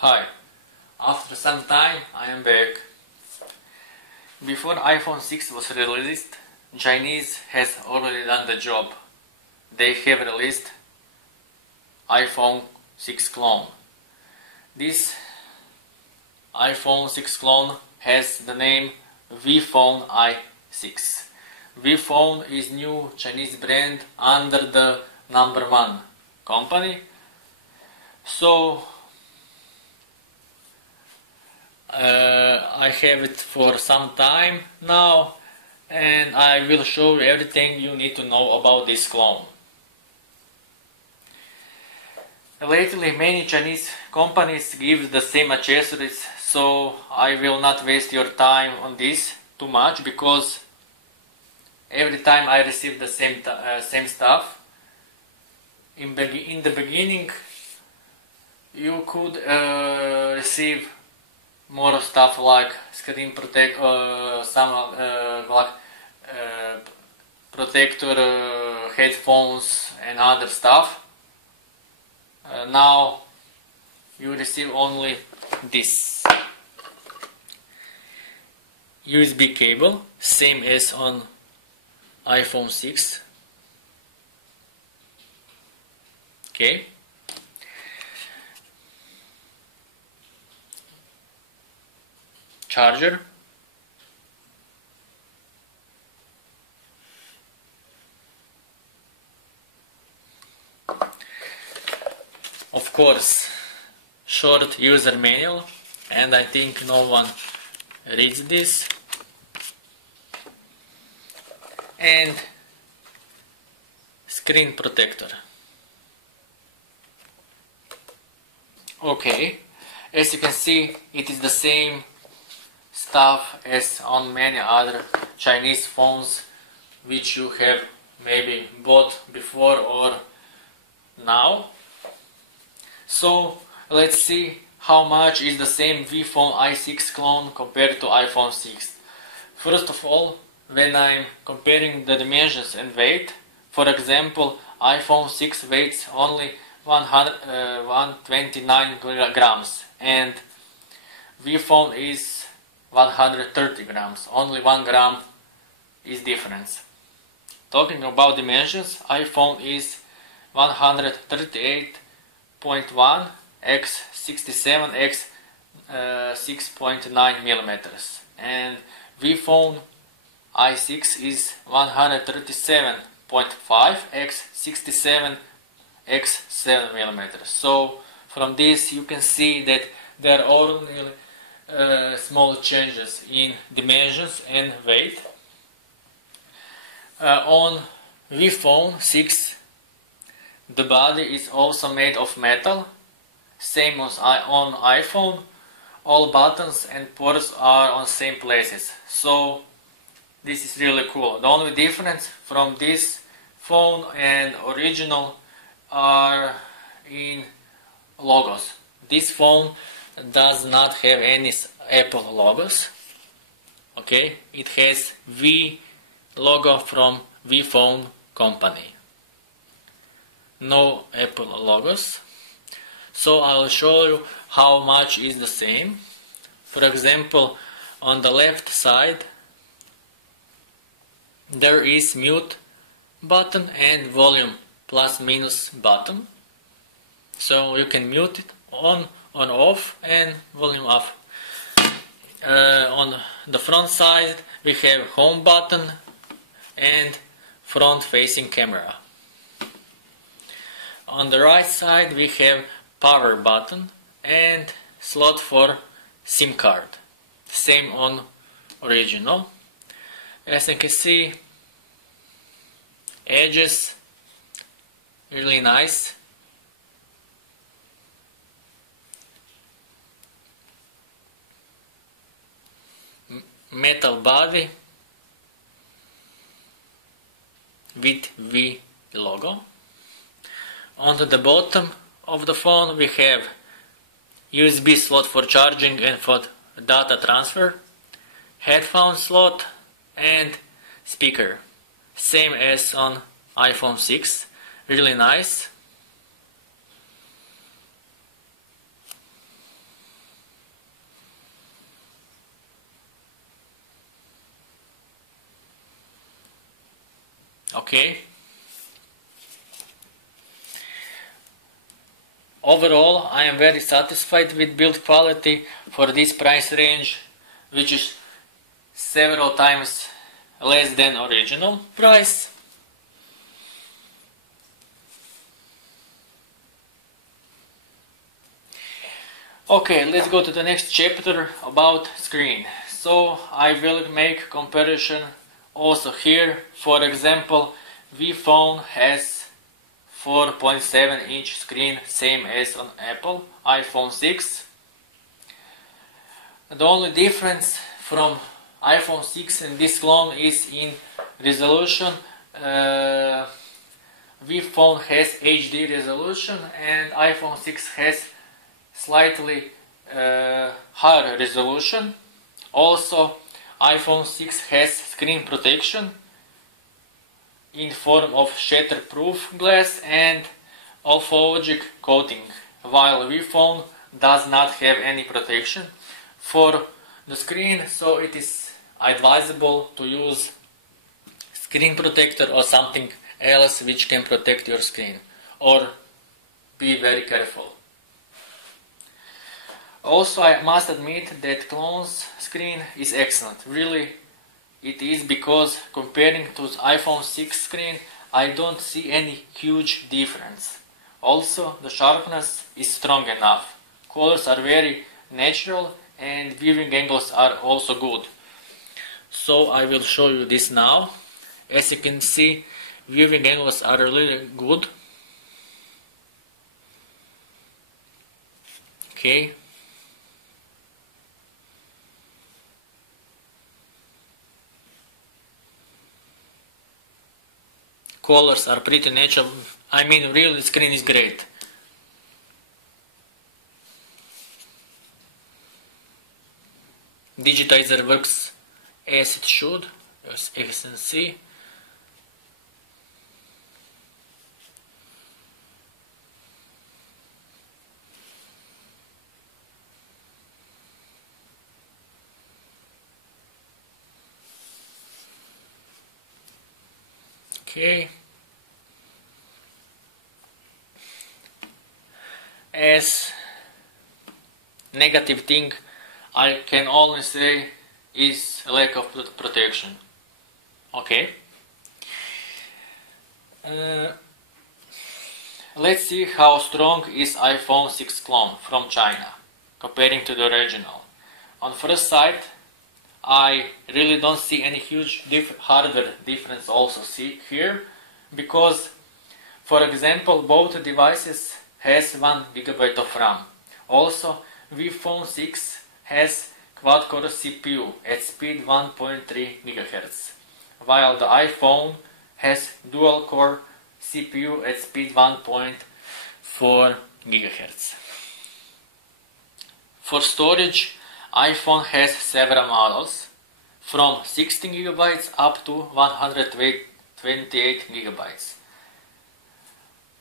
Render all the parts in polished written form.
Hi, after some time I am back. Before iPhone 6 was released, Chinese has already done the job. They have released iPhone 6 clone. This iPhone 6 clone has the name Vphone I6. Vphone is new Chinese brand under the #1 company. So I have it for some time now, and I will show you everything you need to know about this clone. Lately many Chinese companies give the same accessories, so I will not waste your time on this too much, because every time I receive the same stuff. In the beginning you could receive more stuff like screen protector, headphones and other stuff. Now you receive only this USB cable, same as on iPhone 6. Okay. Charger. Of course, short user manual, and I think no one reads this. And screen protector. Okay, as you can see, it is the same stuff as on many other Chinese phones which you have maybe bought before or now. So let's see how much is the same Vphone i6 clone compared to iPhone 6. First of all, when I'm comparing the dimensions and weight, for example, iPhone 6 weighs only 129 grams and Vphone is 130 grams. Only 1 gram is difference. Talking about dimensions, iPhone is 138.1 x 67 x 6.9 millimeters, and Vphone i6 is 137.5 x 67 x 7 millimeters. So from this you can see that there are only small changes in dimensions and weight. On Vphone 6 the body is also made of metal, same as on iPhone. All buttons and ports are on same places, so this is really cool. The only difference from this phone and original are in logos. This phone does not have any Apple logos. Okay, it has V logo from Vphone company. No Apple logos. So I'll show you how much is the same. For example, on the left side there is mute button and volume plus minus button. So you can mute it on off and volume off. On the front side we have home button and front facing camera. On the right side we have power button and slot for SIM card. Same on original. As you can see, edges really nice. Metal body with V logo. On the bottom of the phone we have USB slot for charging and for data transfer, headphone slot and speaker, same as on iPhone 6, really nice. Okay. Overall, I am very satisfied with build quality for this price range, which is several times less than original price. Okay, let's go to the next chapter about screen. So I will make comparison also here. For example, Vphone has 4.7-inch screen, same as on Apple iPhone 6. The only difference from iPhone 6 and this clone is in resolution. Vphone has HD resolution and iPhone 6 has slightly higher resolution. Also, iPhone 6 has screen protection in form of shatterproof glass and alphaologic coating, while Vphone does not have any protection for the screen, so it is advisable to use screen protector or something else which can protect your screen, or be very careful. Also, I must admit that clone's screen is excellent. Really, it is, because comparing to the iPhone 6 screen, I don't see any huge difference. Also, the sharpness is strong enough. Colors are very natural and viewing angles are also good. So I will show you this now. As you can see, viewing angles are really good. Okay. Colors are pretty natural. I mean, really, the screen is great. Digitizer works as it should, as you can see. Okay. As negative thing, I can only say is lack of protection. Okay. Let's see how strong is iPhone 6 clone from China comparing to the original. On first sight, I really don't see any huge hardware difference also here, because, for example, both devices has 1 GB of RAM. Also, Vphone 6 has quad-core CPU at speed 1.3 GHz, while the iPhone has dual-core CPU at speed 1.4 GHz. For storage, iPhone has several models, from 16 GB up to 128 GB.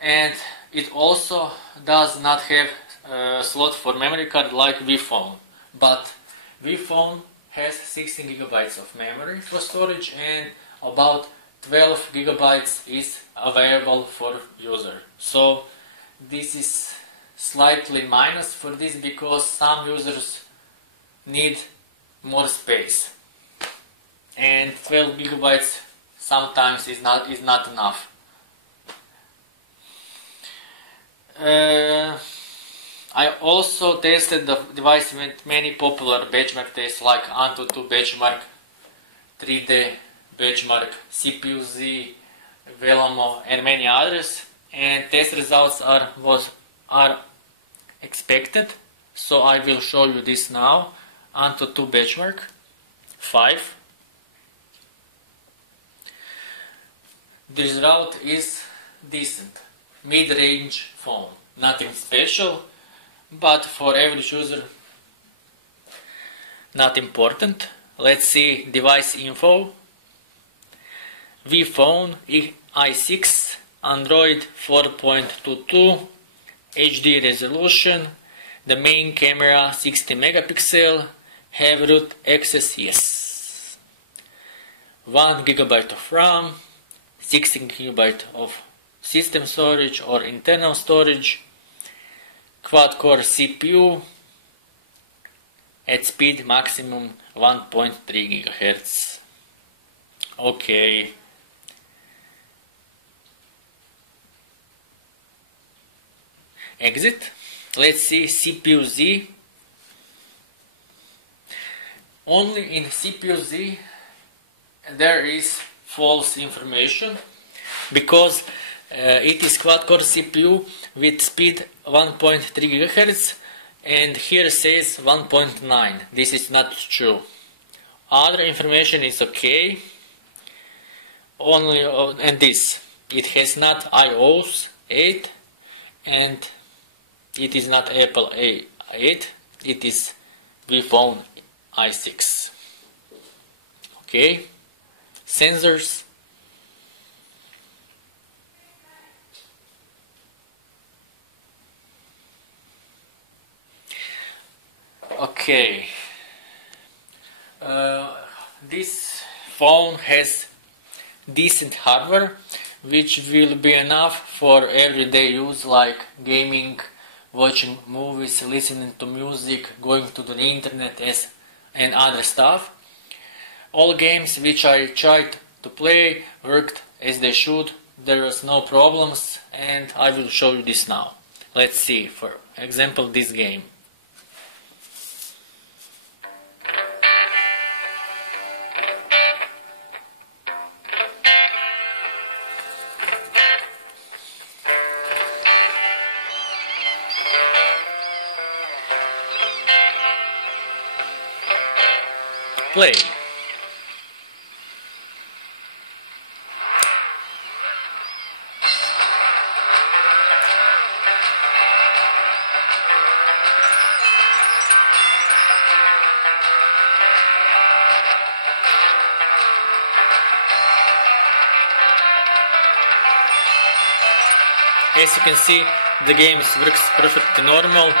And it also does not have a slot for memory card like Vphone, but Vphone has 16 GB of memory for storage and about 12 GB is available for user. So this is slightly minus for this, because some users need more space, and 12 GB sometimes is not enough. I also tested the device with many popular benchmark tests like AnTuTu benchmark, 3D benchmark, CPU-Z, Velamo, and many others, and test results are expected. So I will show you this now. AnTuTu benchmark 5. The result is decent, mid-range phone, nothing special, but for average user not important. Let's see device info. Vphone I6, Android 4.22, HD resolution, the main camera 60 megapixel, have root access, yes. 1 GB of RAM, 16 GB of system storage or internal storage, quad-core CPU at speed maximum 1.3 GHz. Okay. Exit. Let's see CPU Z. Only in CPU Z there is false information because it is quad-core CPU with speed 1.3 GHz and here says 1.9. This is not true. Other information is okay. Only and this. It has not iOS 8 and it is not Apple 8. It is Vphone I6. Okay. Sensors. Okay. This phone has decent hardware which will be enough for everyday use like gaming, watching movies, listening to music, going to the internet and other stuff. All games which I tried to play worked as they should. There was no problems and I will show you this now. Let's see, for example, this game. Play. As you can see, the game works perfectly normal.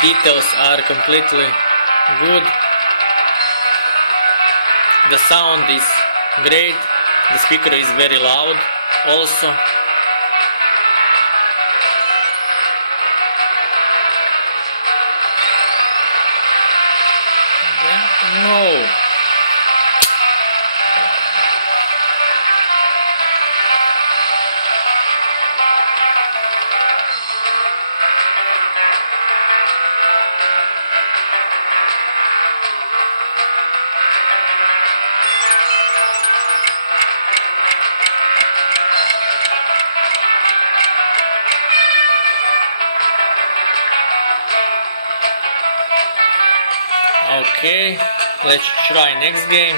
Details are completely good. The sound is great. The speaker is very loud also. No. Okay, let's try next game.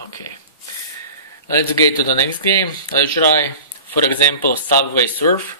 Okay, let's get to the next game. Let's try, for example, Subway Surf.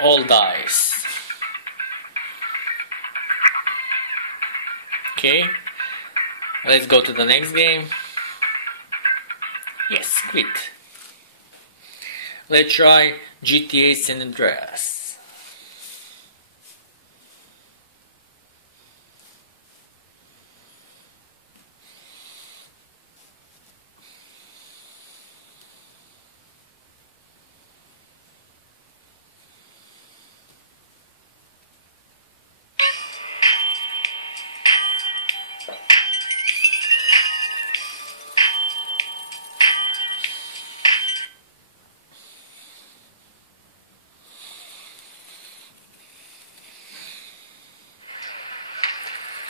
all dies. Okay, let's go to the next game. Yes, quit. Let's try GTA San Andreas.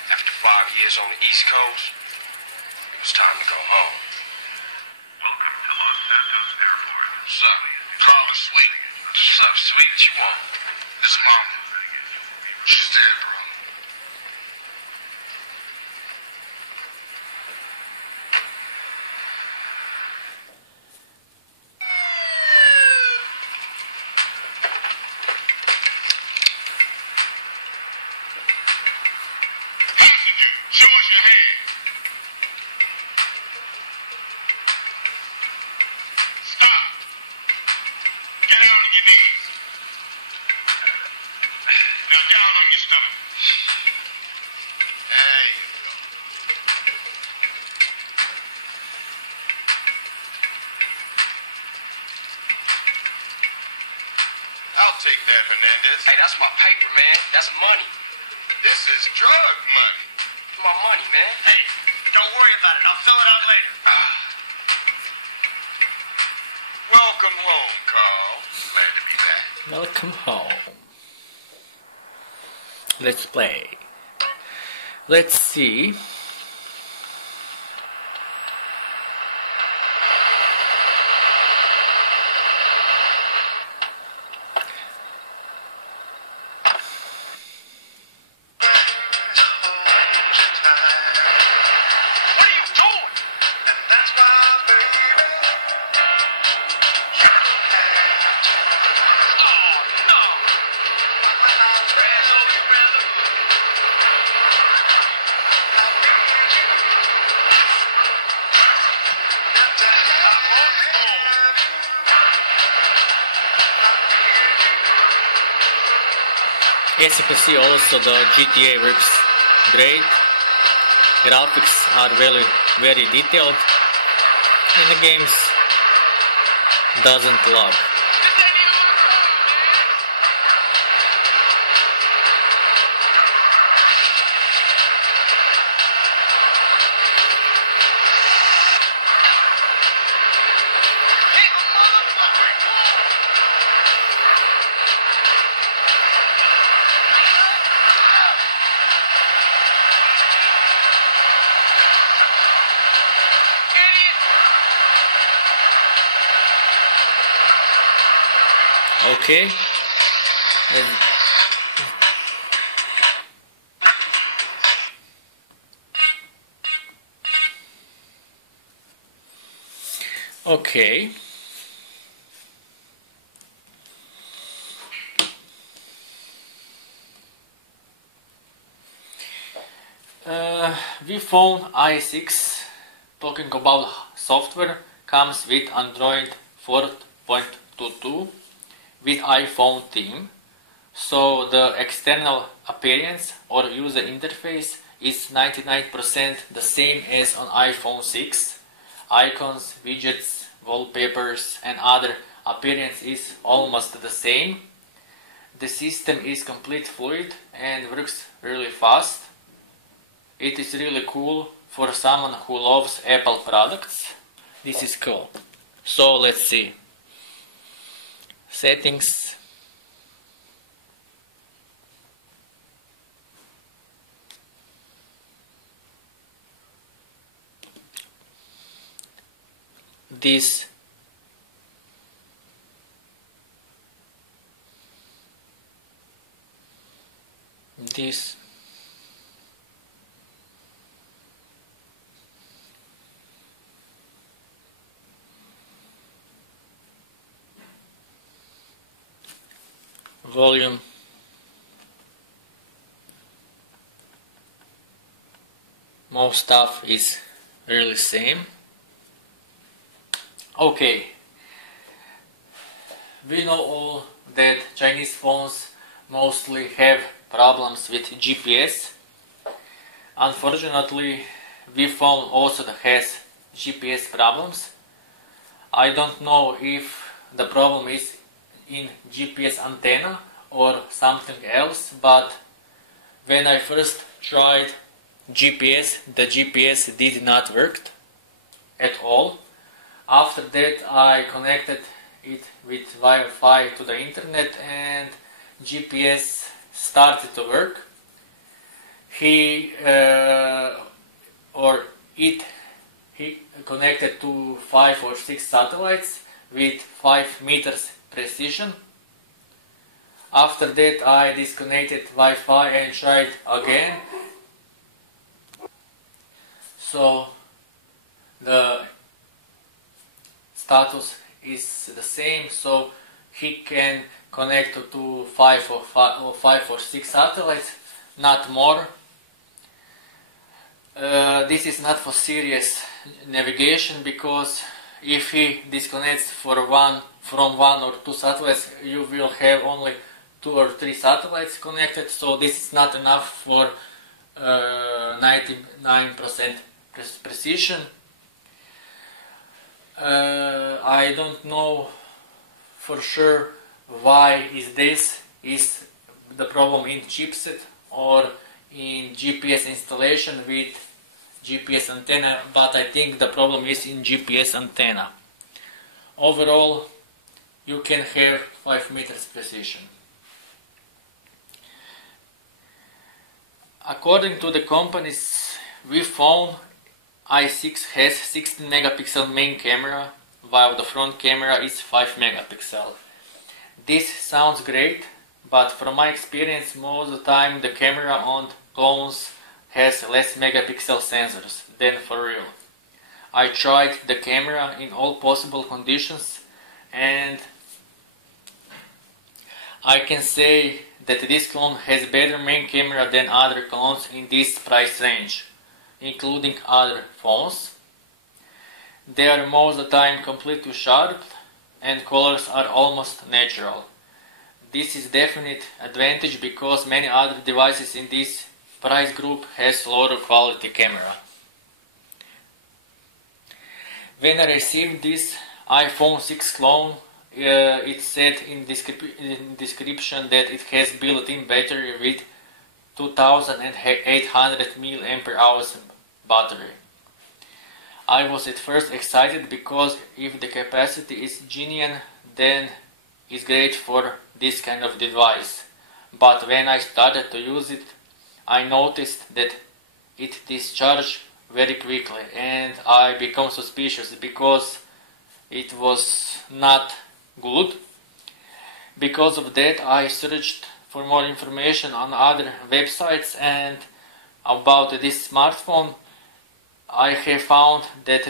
After 5 years on the East Coast, it was time to go home. Welcome to Los Santos Airport. What's up? Call her sweet. What's up, sweet? What you want? This is Mama. She's dead, bro. Passenger, show us your hand. Stop. Get down on your knees. Now down on your stomach. There you go. I'll take that, Hernandez. Hey, that's my paper, man. That's money. This is drug money. My money, man. Hey, don't worry about it. I'll fill it out later. Welcome home, Carl. Glad to be back. Welcome home. Let's play. Let's see. What are you doing? Oh, no. As you can see, also the GTA works great. Graphics are very detailed, and the games doesn't lag. Okay. Okay. Vphone i6, talking about software, comes with Android 4.22 with iPhone theme. So the external appearance or user interface is 99% the same as on iPhone 6. Icons, widgets, wallpapers and other appearance is almost the same. The system is complete fluid and works really fast. It is really cool for someone who loves Apple products. This is cool. So let's see. Settings. This. This. volume. Most stuff is really same. Okay, we know all that Chinese phones mostly have problems with GPS. Unfortunately, Vphone also has GPS problems. I don't know if the problem is in GPS antenna or something else, but when I first tried GPS, the GPS did not work at all. After that, I connected it with Wi-Fi to the internet and GPS started to work. He connected to 5 or 6 satellites with 5 meters precision. After that, I disconnected Wi-Fi and tried again. So the status is the same, so he can connect to 5 or 6 satellites, not more. This is not for serious navigation, because if he disconnects from one or two satellites, you will have only 2 or 3 satellites connected, so this is not enough for 99% precision. I don't know for sure why is the problem in chipset or in GPS installation with GPS antenna, but I think the problem is in GPS antenna. Overall, you can have 5 meters precision. According to the company's Vphone I6 has 16 megapixel main camera, while the front camera is 5 megapixel. This sounds great, but from my experience, most of the time the camera on clones has less megapixel sensors than for real. I tried the camera in all possible conditions, and I can say that this clone has better main camera than other clones in this price range, including other phones. They are most of the time completely sharp and colors are almost natural. This is definite advantage because many other devices in this price group has lower quality camera. When I received this iPhone 6 clone, it said in description that it has built-in battery with 2800 mAh battery. I was at first excited because if the capacity is genuine, then it's great for this kind of device. But when I started to use it, I noticed that it discharged very quickly, and I became suspicious because it was not good. Because of that, I searched for more information on other websites and about this smartphone. I have found that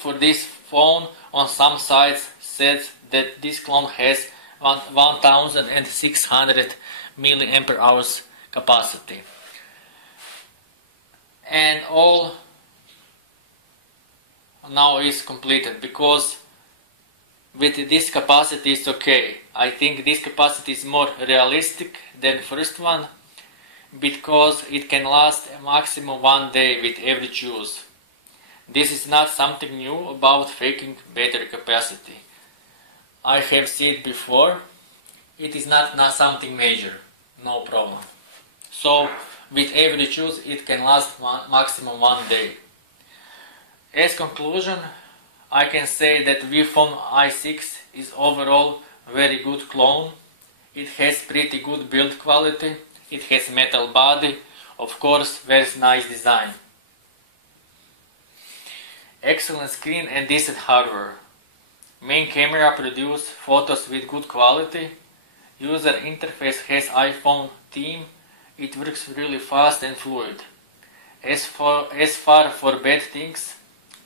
for this phone on some sites says that this clone has 1600 mAh capacity. And all now is completed because with this capacity is okay. I think this capacity is more realistic than first one because it can last a maximum 1 day with average use. This is not something new about faking battery capacity. I have seen it before. It is not something major, no problem. So with average use it can last maximum 1 day. As conclusion, I can say that Vphone i6 is overall very good clone. It has pretty good build quality. It has metal body, of course, very nice design. Excellent screen and decent hardware. Main camera produces photos with good quality. User interface has iPhone theme. It works really fast and fluid. As far for bad things,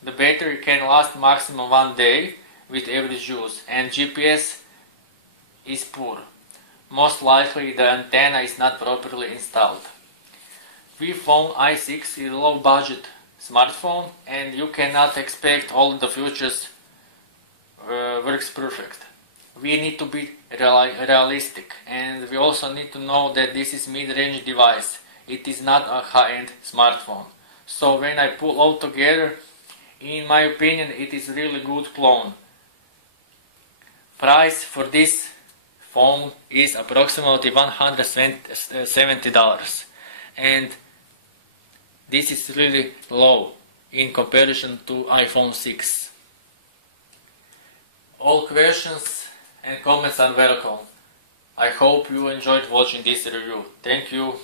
the battery can last maximum 1 day with average use, and GPS is poor. Most likely the antenna is not properly installed. Vphone I6 is a low budget smartphone and you cannot expect all the features works perfect. We need to be realistic, and we also need to know that this is mid-range device. It is not a high-end smartphone. So when I pull all together, in my opinion, it is really good clone. Price for this phone is approximately $170, and this is really low in comparison to iPhone 6. All questions and comments are welcome. I hope you enjoyed watching this review. Thank you.